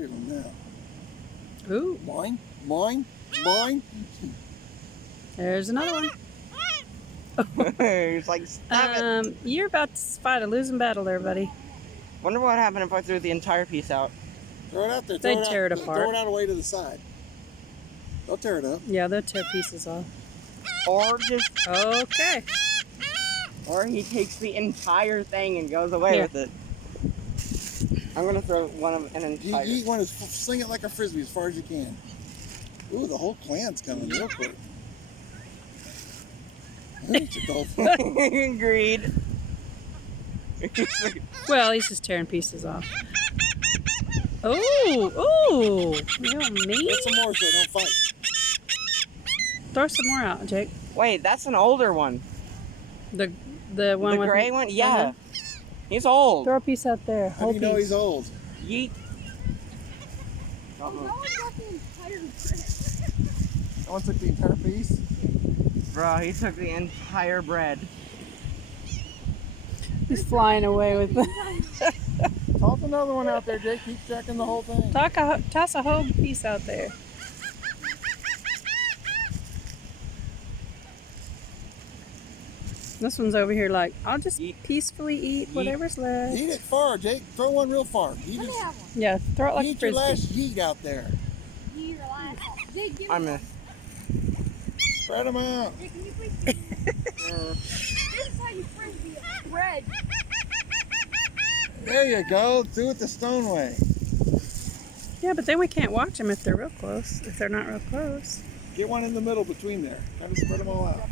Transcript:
3 of them now. Ooh, Mine, mine, mine. there's another one. It's like, stop it. You're about to fight a losing battle there, buddy. Wonder what happened if I threw the entire piece out. Throw it out there. They'd tear it apart. Throw it out away to the side. Don't tear it up. Yeah, they'll tear pieces off. Or just, Okay. or he takes the entire thing and goes away Here. with it. I'm gonna throw one of an You entire. eat one, sling it like a frisbee as far as you can. Ooh, the whole clan's coming real quick. That's a dolphin. Agreed. Well, he's just tearing pieces off. Oh, you mean? Get some more so they don't fight. Throw some more out, Jake. Wait, that's an older one. The one The with gray one? Yeah. Uh-huh. He's old. Throw a piece out there. How do you know he's old? Yeet. Oh, no one got the entire bread. Someone took the entire piece. Bro, he took the entire bread. He's flying away with the. Toss another one out there, Jake. Keep checking the whole thing. Toss a whole piece out there. This one's over here like, I'll just Yeet. peacefully eat whatever's left. Eat it far, Jake. Throw one real far. Let me have one. Yeah, throw it like a Eat your frisbee. last yeet out there. You your last. Jake, give me I one. missed. Spread them out. Jake, can you please give me one? This is how you frisbee bread. There you go. Do it the stone way. Yeah, but then we can't watch them if they're real close. If they're not real close. Get one in the middle between there. Kind of spread them all out.